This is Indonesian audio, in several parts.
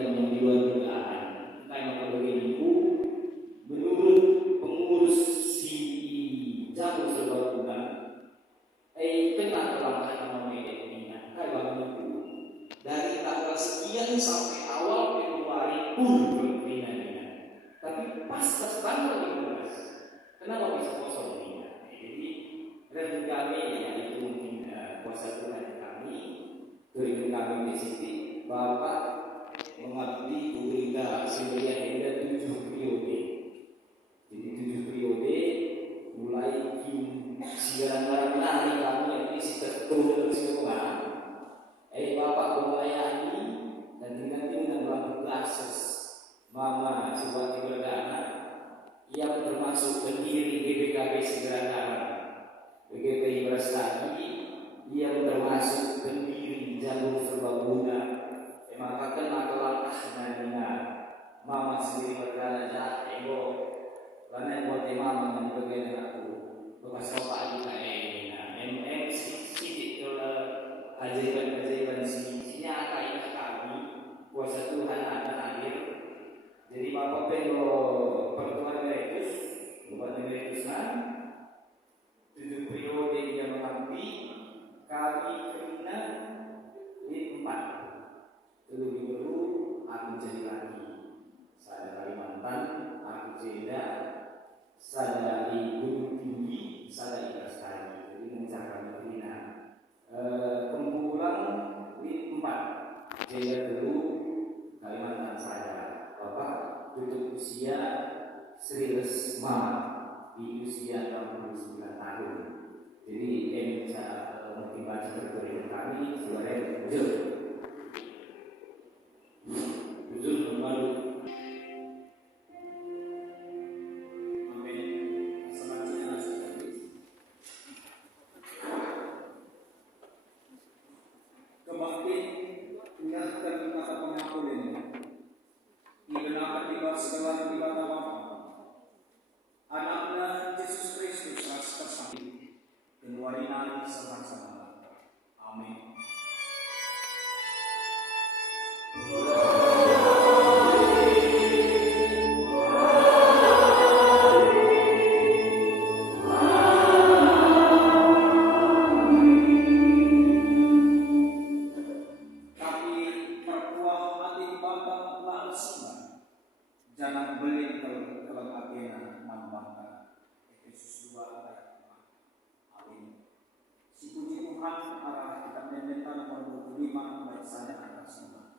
yang di luar dugaan. Kayak begini, menurut pengurus si Jamu Serbaguna, kena kelangkaan nama mediknya. Kayak begitu. Dari tanggal sekian sampai awal Februari pun berpindah-pindah. Tapi pas tanggal 15, kenapa bisa kosong ini? Jadi rezeki kami itu mungkin kuasa Tuhan kami, tujuan kami di sini, Bapak mengabdi hingga sembilan hingga 7 periode. Jadi 7 periode mulai segala hari kami yang isi tertulis semua. Bapak melayani dan dengan lampu gases Mama Subati Berdana yang termasuk pendiri GBKB Sederhana BGPI Brastagi yang termasuk pendiri Jalur Serbaguna. Maka kena kelangkah nanya Mama sendiri berkata ego karena buat mama yang berbeda aku bekas bapak juga sedikit ajaiban si nyata ini kami kuasa Tuhan ada hadir. Jadi bapak pengen pertuan Emeritus buat Emeritusan 7 periode yang mengabdi kami kena 4 lebih dulu aku jadi lagi saya Kalimantan aku Jeda saya di Gunung Tinggi saya di Brastagi. Jadi mencapai Medina kumpulan 4 Jeda dulu Kalimantan saya Bapak tutup usia Sri Resma di usia 69 tahun. Jadi bisa motivasi terkait kami sebagai jujur malu. Amin. Kebakti ingatkan kata pengakuan ini. Dibenarkan di bawah segala di bawah Bapa. Anaknya Yesus Kristus ras tersakiti dan warinani sama-sama. Amin. Jangan beli kalau Athena nambahkan Efesus 2 ayat 4. Amin. Si puji Tuhan arah kita mental nomor 25 baik saya akan semua.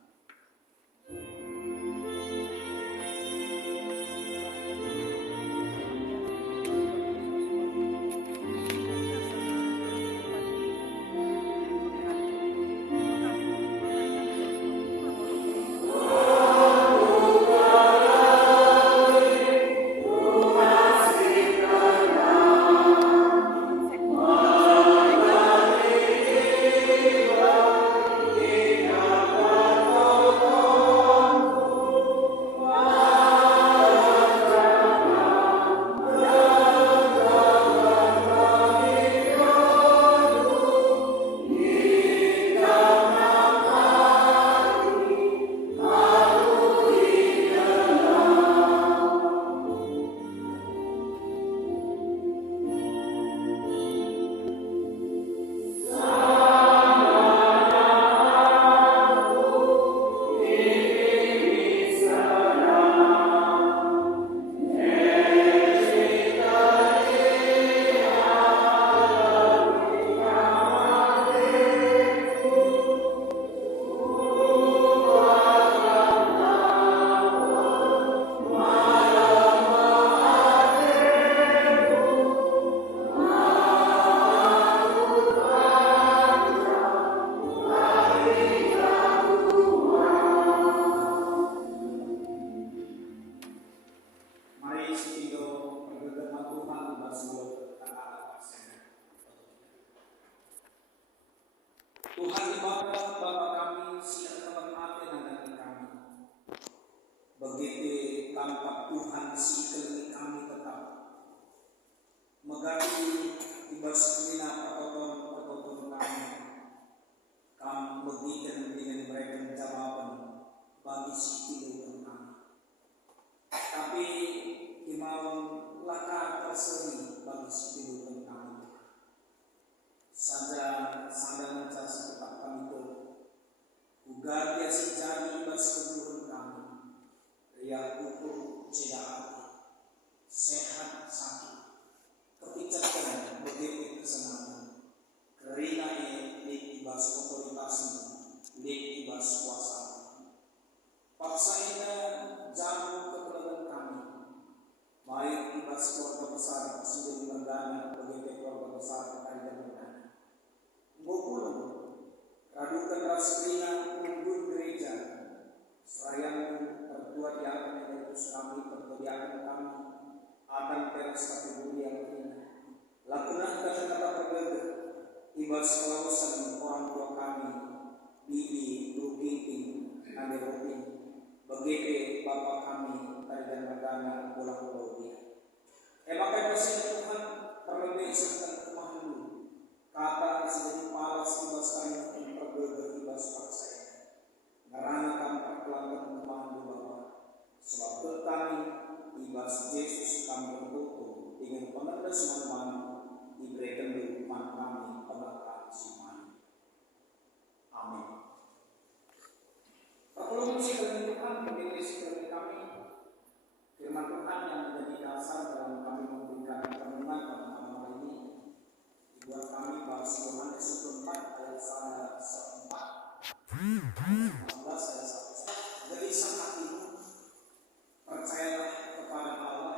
Tuhan ibadah Bapa kami siang teman hati dan daging kami. Begitu tanpa Tuhan si kelini kami tetap megati ibas mina pertoton kami. Kami begitu dengan mereka jawaban bagi si tilu kami. Tapi imau laka terseri bagi si tilu kami. Saja sandang mencari tetap kami itu. Ugar dia sejadi ibas kedua kami. Ria ukur cedera sehat sakit. Kepicakan begitu kesenangan. Kerina lik ibas otoritasmu, lik ibas kuasa. Paksaina jamu kekeluargaan kami. Baik ibas keluarga besar sendiri berdana begitu keluarga besar kalian berdana. Ngopulung radukan rasrina undun gereja. Serayang tertua di akan mengutus kami pertodiaan kami akan teras kategori yang ini. Lakukan kata-kata berbeda. Ibas kelausan orang tua kami, bibi, rubiting, naderoting, begitu bapak kami tarikan magana bola pulau dia. Maka bersih Tuhan terlebih serta kemahan dulu. Kata sedikit malas ibas kami yang berbeda ibas paksa. Karena kami perkelangkan kemahan dulu Bapak. Sebab kami ibas Yesus kami berhukum dengan pengendas manusia diberikan hikmat kami pengakuan semuanya. Amin. Perlu sekali Tuhan menjadi sekali kami firman Tuhan yang menjadi dasar dalam kami memberikan renungan pada malam hari ini. Dibuat kami bahas Yohanes 4 ayat 14 ayat 1. Jadi sang hatimu percayalah kepada Allah,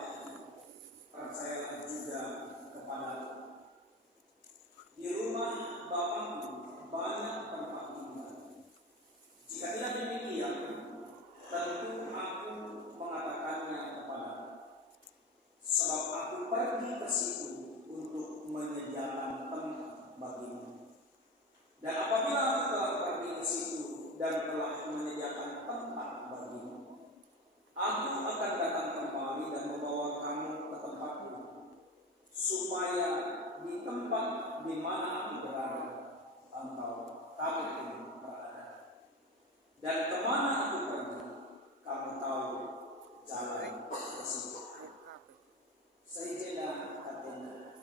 percayalah juga kepada di rumah Bapakku banyak tempat tinggal. Jika tidak demikian, tentu aku mengatakannya kepadamu. Sebab aku pergi ke situ untuk menyediakan tempat bagimu. Dan apabila aku telah pergi ke situ dan telah menyediakan tempat bagimu, aku akan datang kembali dan membawa kamu ke tempatmu, supaya di tempat di mana aku berada, engkau kamu pun berada. Dan kemana aku pergi, kamu tahu jalan ke situ. Sejeda katanya,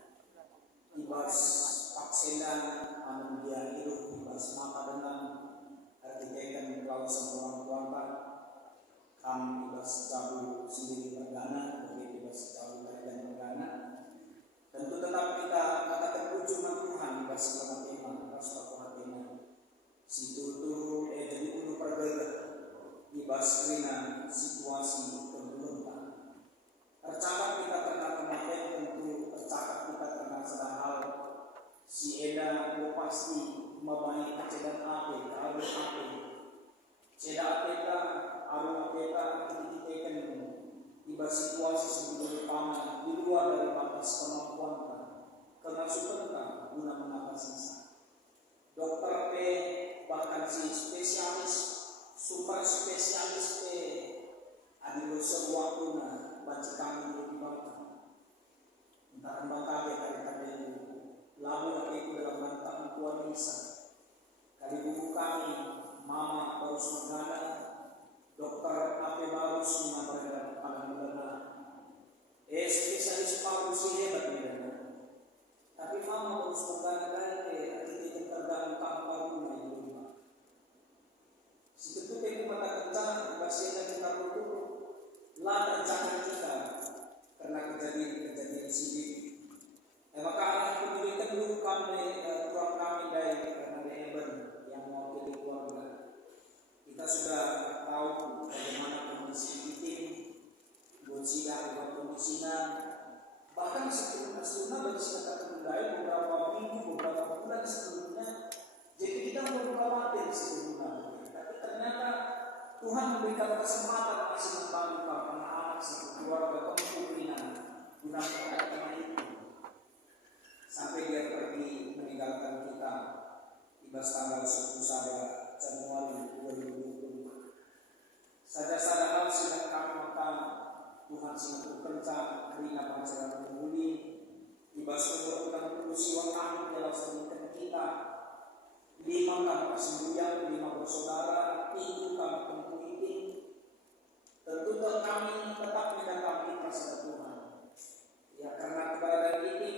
ibas paksena anu dia hidup ibas maka dengan artikan kelausan orang tuanta, kamu ibas jauh sendiri berdana, begitu ibas jauh dari berdana. Tentu tetap kita katakan ujungan Tuhan ibas kematian, rasa kematian. Situ tu jadi ulu berbeda ibas rina situasi keburukan. Tercatat kita kena kematian, tentu tercatat kita kena sedahal si Eda pasti membangun kecedan ape, kalau ape, ceda kita, arung kita dititikkan ibas situasi sebelum paman di luar dari batas kemampuan karena suka guna mengatasi. Dokter P bahkan si spesialis, super spesialis P adil sewaktu baca kami di bawah. Entah embang kabe kali lalu itu dalam rangka Tuhan Isa. Kali buku kami, mama baru segala, dokter apa baru semua mereka pada mulanya. Spesialis paru sih hebat mereka. Tapi mama baru segala dari kita tergantung paru yang rumah. Seketika itu mata kencang, bahasa kita bertutur. Lada jangan kita karena kejadian sini. Maka aku berikan dulu kami tuan kami dari Eben yang mewakili keluarga. Kita sudah tahu bagaimana kondisi tim, buat sidang, buat kondisinya. Bahkan sebelum bagi kita terkendali beberapa minggu, beberapa bulan sebelumnya. Jadi kita belum khawatir sebelumnya. Tapi ternyata Tuhan memberikan kesempatan masih membangun anak-anak keluarga kemungkinan gunakan teman itu sampai dia pergi meninggalkan kita ibas tanggal 10 Januari 2020. Saja-saja hal sudah kami maka Tuhan sangat bekerja karena bangsa menghuni ibas umur 60 siwa kami dalam sedemikian kita 5 kami kesembuhan, 5 bersaudara, 3 kami pengkuliting, Tentu kami tetap mendatangi prasada Tuhan. Ya karena keberadaan ini,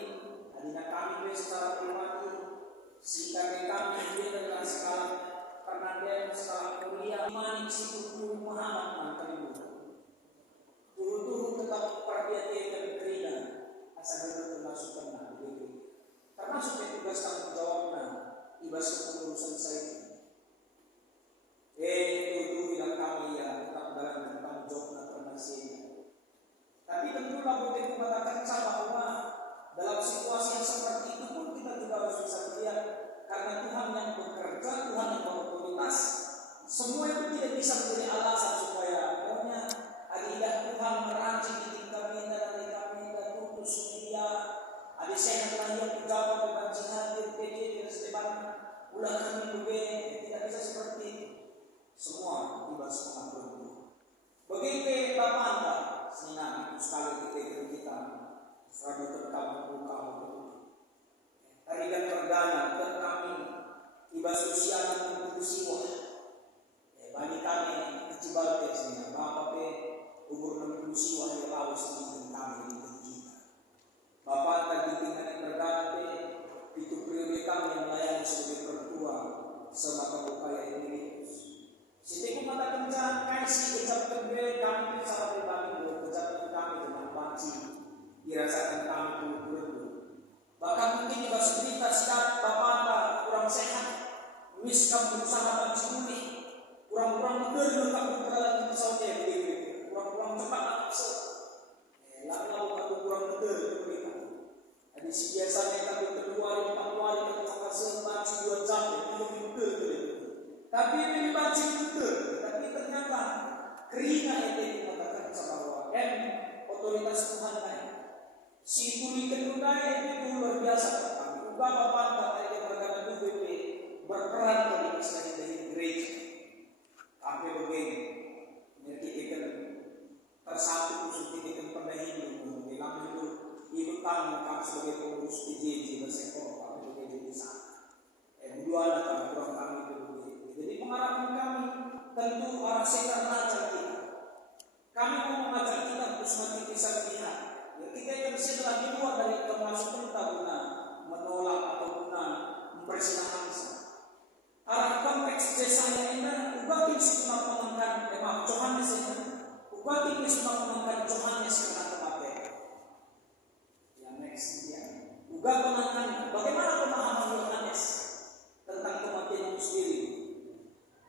hadinya kami secara pribadi, sikap kami dengan skala penandian, skala kuliah, manik siku Muhammad Mantaribu. Tuh tetap perhatian kerina, asal termasuk pernah begitu. Termasuk tugas tanggung jawabnya, ibas kepengurusan saya. Itu yang kami ya tetap dalam tanggung jawab termasuk. Tapi tentulah boleh mengatakan bahwa dalam situasi yang seperti itu pun kita juga harus bisa melihat karena Tuhan yang bekerja, Tuhan yang berotoritas, semua itu tidak bisa menjadi alasan supaya pokoknya adilah Tuhan merancang di kami dan putus dia, ada saya yang lahir pejabat bebanci hadir PJ dan sebagainya, ulah kami juga tidak bisa seperti itu. Semua dibahas mengatur Tuhan. Begitu Bapak Anda, senang sekali kita selalu terkabul buka tarikan perdana ke kami tiba sosial untuk siwa bagi kami kecibal ke sini Bapak pe umur 60 siwa yang lawas di kami di kita Bapak tadi dengan perdana pe itu prioritas kami yang melayani sebagai pertua semata upaya ini setiap mata kencang kasih kecap kedua kami secara pribadi kecap kami dengan panci dirasakan kami dulu. Bahkan mungkin juga cerita siap Bapak Anda kurang sehat, miskan berusaha panci muli, kurang-kurang mudah kamu berada di saudara begitu, kurang-kurang cepat akse, lalu kamu kurang mudah begitu. Jadi biasanya kamu kedua hari, 4 hari kamu akse panci 2 jam, itu mudah begitu. Tapi ini panci mudah, tapi ternyata keringat itu mengatakan bahwa otoritas Tuhan lain. Si tulikan budaya itu luar biasa kami. Juga Bapak Anda berkata UBP berperan dari Islam dari gereja. Kami begini, menyertikan tersatu menyertikan pendahulu, bilang itu ibu kami sebagai pengurus PJJ bersektor kami begitu di sana. Kedua adalah kurang kami itu begitu. Jadi pengharapan kami tentu arah setan lancar kita. Kami mau mengajak kita untuk semakin bisa melihat. Ketika yang setelah di luar dari termasuk kita guna menolak atau guna mempersilahkan arah konteks desanya ini ubatin semua pengangkat memang Johannes ini ubatin semua pengangkat Johannes karena kematian yang next ya uga pengangkat bagaimana pemahaman Yohanes tentang kematian itu sendiri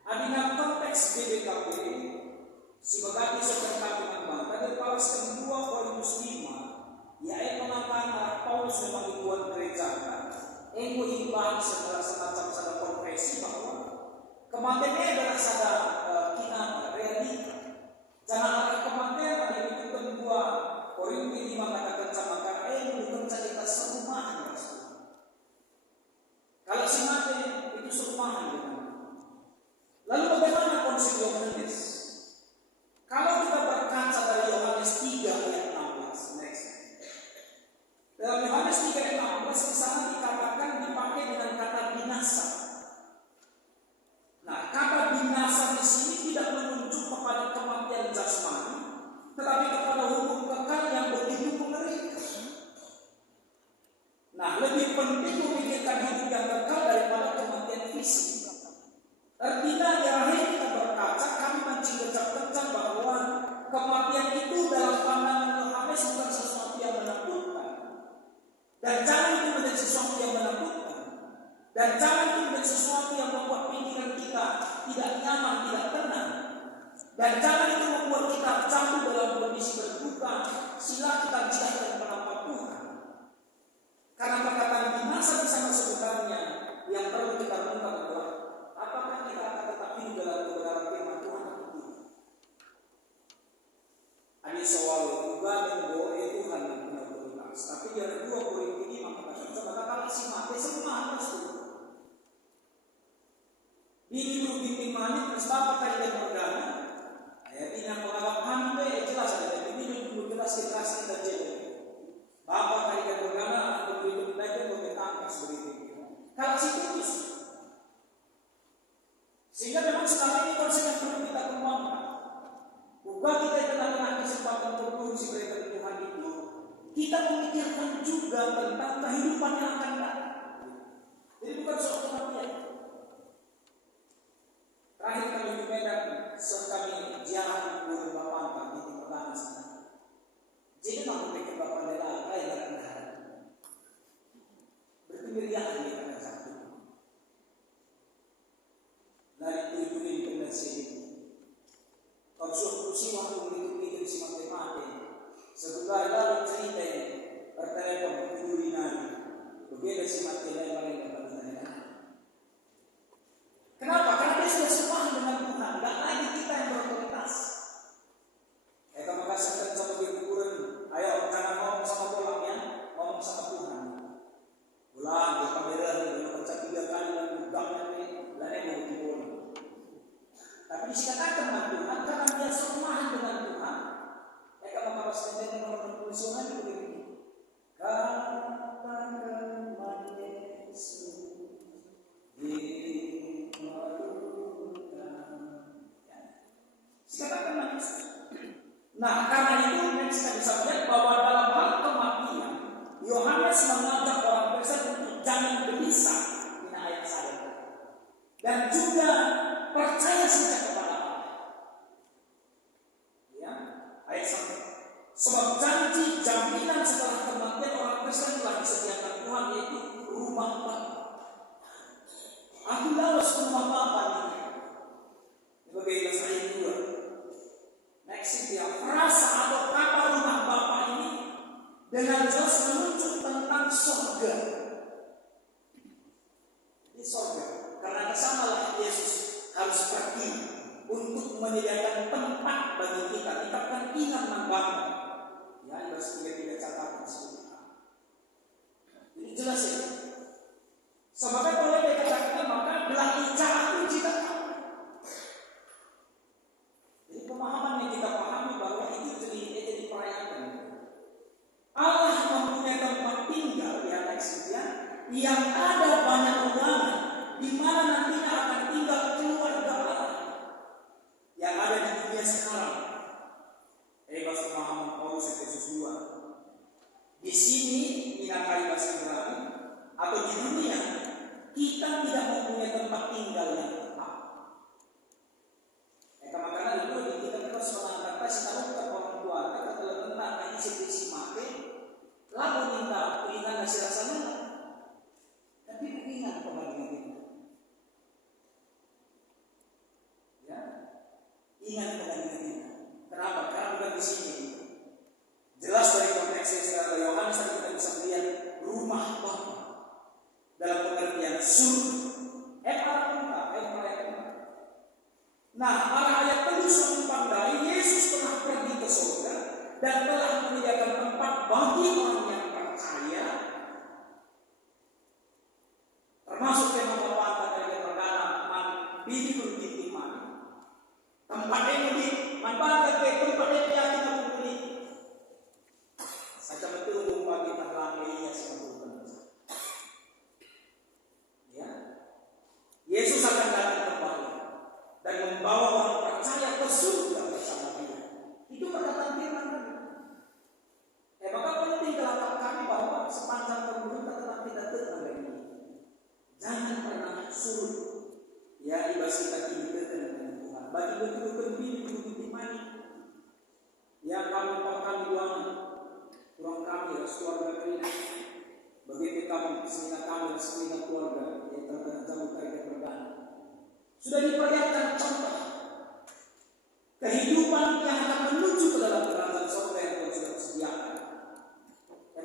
adanya konteks BBKP sebagai seperti kami memang dari Paulus kedua Korintus 5 yaitu mengatakan Paulus memang dibuat gereja yang mengimbang setelah semacam sada konfesi bahwa kematiannya adalah sada kinam realita jangan ada kematian ada itu kedua Korintus 5 mengatakan sama bukan cerita serumahan kalau si mati itu serumahan lalu bagaimana konsep Yohanes? Kalau kita berkaca dari Yohanes 3 ayat 16, next. Dalam Yohanes 3 ayat 16 di sana dikatakan dipakai dengan kata binasa. Nah, kata binasa di sini tidak menunjuk kepada kematian jasmani, tetapi kepada hukum kekal yang begitu mengerikan. Nah, lebih penting memikirkan hidup yang kekal daripada kematian fisik. Artinya di akhir kita berkaca kami mencegah-cegah bahwa kematian itu dalam pandangan Yohanes bukan sesuatu yang menakutkan dan jangan itu menjadi sesuatu yang menakutkan dan jangan itu menjadi sesuatu yang membuat pikiran kita tidak nyaman, tidak tenang dan jangan itu membuat kita jatuh dalam kondisi berduka sila kita tidak akan mendapat Tuhan karena perkataan binasa di sana sebenarnya yang perlu kita renungkan adalah apakah kita akan tetap hidup dalam kebenaran firman Tuhan atau tidak? Ada soal juga dan doa Tuhan yang benar otoritas. Tapi di ada 2 Korintus 5 mengatakan coba katakan si mati semua harus itu. Ini dulu binti manik terus bapak tadi dan perdana. Ayat ini yang mengalami kami jelas ada ini dulu jelas kita jadi. Bapak tadi dan perdana begitu belajar bertangkas begitu. Kalau si putus sehingga memang sekarang ini konsep yang perlu kita kembangkan. Bukan kita kena kesempatan berfungsi berikan Tuhan itu, kita memikirkan juga tentang kehidupan yang akan datang. Jadi bukan soal kematian. Terakhir kali di Medan, kami ziarah di Gunung Bapangka di Timur sana. Jadi mampu pikir Bapak Lela, kayak gak kenal. Berkemirian dia akan satu. Dari tujuan kombinasi ini. Kalau suatu waktu itu si matematik, sebuah dalam cerita bertelepon tujuh nari, berbeda si matematik yang paling bertanya. Kenapa? Karena dia sudah sepaham dengan Tuhan. Tidak lagi kita yang berotoritas. Kamu kasihkan sama dia ukuran. Ayo jangan ngomong sama bolang ya, ngomong sama Tuhan. Bolang dia kamera dia baca 3 kali dan gudangnya nih, lain mau dibolang. Tapi dikatakan dengan Tuhan karena dia semahan dengan Tuhan. Kamu kapasitas dengan berfungsi begini. Katakan Yesus nah, karena itu kita bisa lihat bahwa dalam hal kematian, Yohanes mengajak orang Kristen untuk jangan gelisah ini ayat saya, dan juga percaya saja kepada Allah. Ya, ayat 1. Sebab janji jaminan setelah kematian orang Kristen telah disediakan Tuhan, yaitu rumah Bapa. Aku lawas rumah Bapa ini. Sebagai bahasa ayat 2. Next dia frasa atau kata rumah Bapa ini dengan jelas menunjuk tentang surga. Ini surga. Karena kesanalah Yesus harus pergi untuk menyediakan tempat bagi kita. Kita kan ingat Bapa. Ya, harus kita catatan sebentar. Ini jelas ya. Sebabnya kalau dia katakan maka belah ijazah itu kita tahu. Jadi pemahaman yang kita pahami bahwa itu jadi perayaan. Allah mempunyai tempat tinggal di atas dunia yang ada banyak ruangan di mana nantinya akan tinggal keluarga Allah yang ada di dunia sekarang. Bahasa pemahaman Paulus Efesus 2. Di sini Minakari bahasa Ibrani atau di dunia kita tidak mempunyai tempat tinggal yang tetap. Makanya dulu kita terus mengangkat tahu ke orang tua kita telah tentang ini seperti mati lalu minta keinginan hasil rasanya, tapi keinginan pembagian kita. Ya, ingat pembagian kita. Kenapa? Karena bukan di sini. Jelas dari konteks yang Yohanes tadi kita bisa melihat rumah Bapa dalam pengertian surga. Nah, para ayat terus menunjukkan Yesus telah pergi ke surga dan telah menyediakan tempat bagi orang yang percaya, termasuk yang membawakan dari perdana bini berjiti mani. Tempat yang di manfaatkan ke tempat yang yakin aku beli. Saja betul bagi terlalu ya sebetulnya. Ya, Yesus akan datang kembali dan membawa orang percaya ke surga bersama dia. Itu perkataan firman tadi. Maka penting kelakar kami bahwa sepanjang pemerintah telah tidak tenang ini. Jangan pernah surut. Ya, ibadah kita tinggi dengan Tuhan. Bagi betul-betul bini mani. Ya, kami makan di ruangan. Ruang kami harus keluarga kita. Begitu kami kesenian kami harus kesenian keluarga yang terkena jauh dari kepercayaan. Sudah diperlihatkan contoh kehidupan yang akan menuju ke dalam kerajaan surga yang Tuhan sudah sediakan.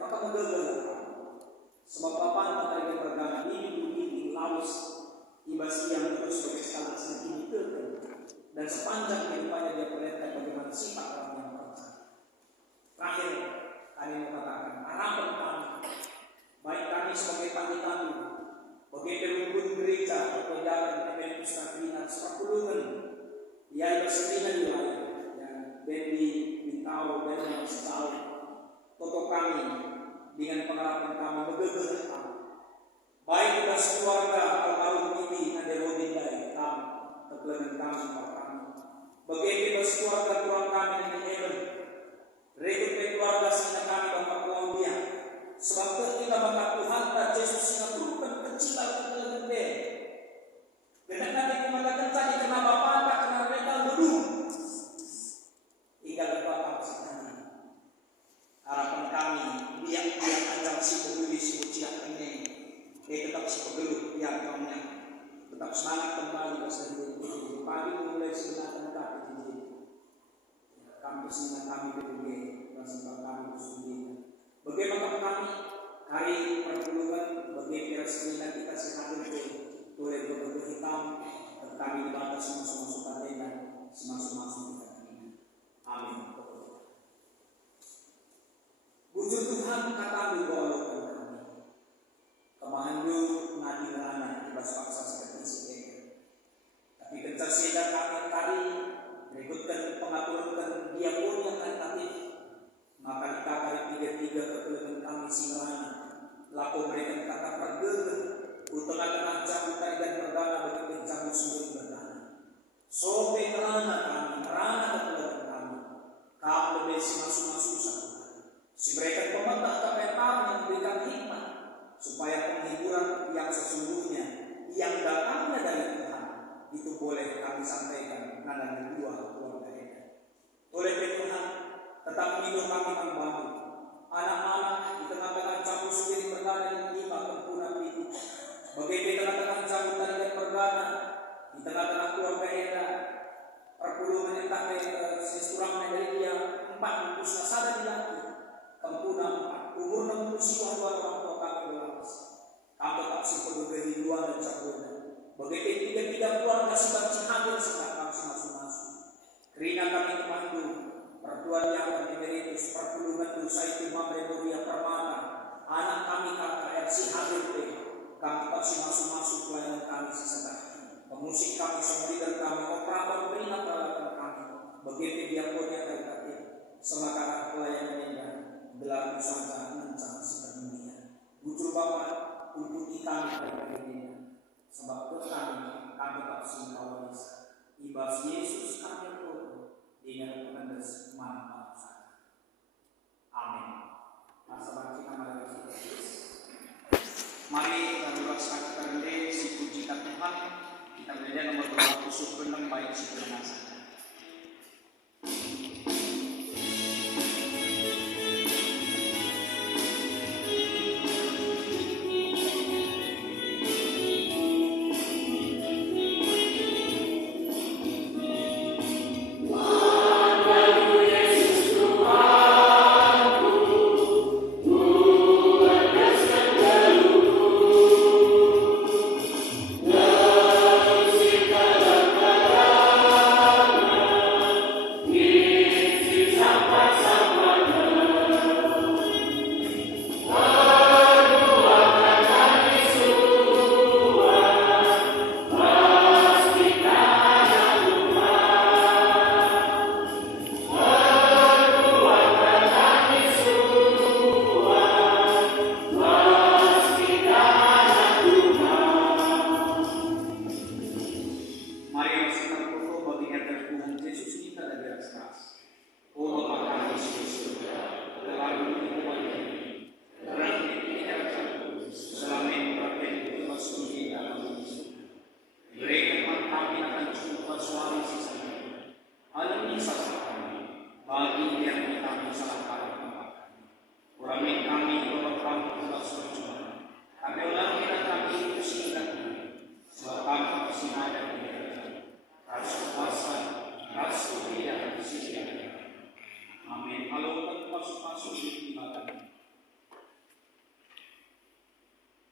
Maka menggegar sebab Bapa dari pergana ini laus ibasi yang terus bereskalasi ini dan sepanjang kehidupannya dia perlihatkan bagaimana sifat orang yang percaya. Terakhir kami mengatakan harapan kami, baik kami sebagai panitia, bagi pemimpin gereja atau jalan Adventista Katrina Sepakuluran yang berserinya di wilayah yang Bendi Bintau dan yang setahu foto kami dengan pengharapan kami bergegas kami baik tugas keluarga almarhum ini ada Rodin dari kami kebenaran kami bagi tugas keluarga kurang kami kami kampus dengan kami kedua, rasakan kami kesulitan. Bagaimana kami hari perpuluhan bagi perasaan kita sehadir oleh beberapa hitam kami dibatas masuk-masuk katanya masuk-masuk kita ini. Amin. Wujud Tuhan kata berdoa kami. Kemahandu nadilanan ibas paksa seperti sebagainya. Tapi kencang seda kami berikutkan pengaturan dia pun yang aktif. Maka kita kali tiga kebetulan kami singrana. Laku mereka kata pergega. Tengah-tengah jam dan perdana bagi pencamu sumber berdana. Sope kerana kami, kerana kebetulan kami. Kamu lebih masuk-masuk satu. Si mereka pemerintah komentar yang memberikan hikmat. Supaya penghiburan yang sesungguhnya yang datangnya dari Tuhan itu boleh kami sampaikan nada dua keluarga kita. Oleh Tuhan tetap minum kami membantu anak-anak di tengah-tengah campur sendiri perdana yang lima kempunan itu. Bagi di tengah-tengah campur tarikan perdana di tengah-tengah keluarga kita perpuluhan yang tak sesurangnya dari dia 4 bungkus nasada di laki kempunan umur 60 siwa dua orang tua kami berlapas. Kami tetap simpul beri dua dan campurnya. Begitu tiga keluarga sebab hadir setelah kami masuk-masuk. Kerina kami kemandu, pertuan yang kami meritus, perpuluhan dosa itu memberi permata. Anak kami kakak RC hadir kami tetap masuk-masuk pelayanan kami sesedak. Pemusik kami, leader kami, operator berinak peralatan kami. Begitu dia punya kata semakara pelayanan indah. Gelar usaha mencang sepenuhnya. Bujur Bapak untuk kami pada ini. Sebab kami tak singkawanis. Ibas Yesus kami foto dengan pengendas manfaat saya. Amin. Masa kita mari kita rendah si pujikan Tuhan. Kita belajar nomor 26 baik si penasa.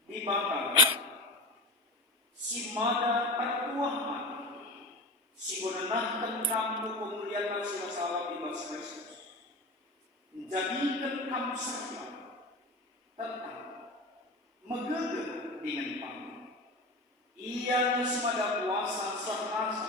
Dibakar si mana pertuahan si gunanakan kamu kemuliaan si masalah di bahasa Kristus menjadikan kamu serta tetap megegeh dengan kamu ia semada puasa serasa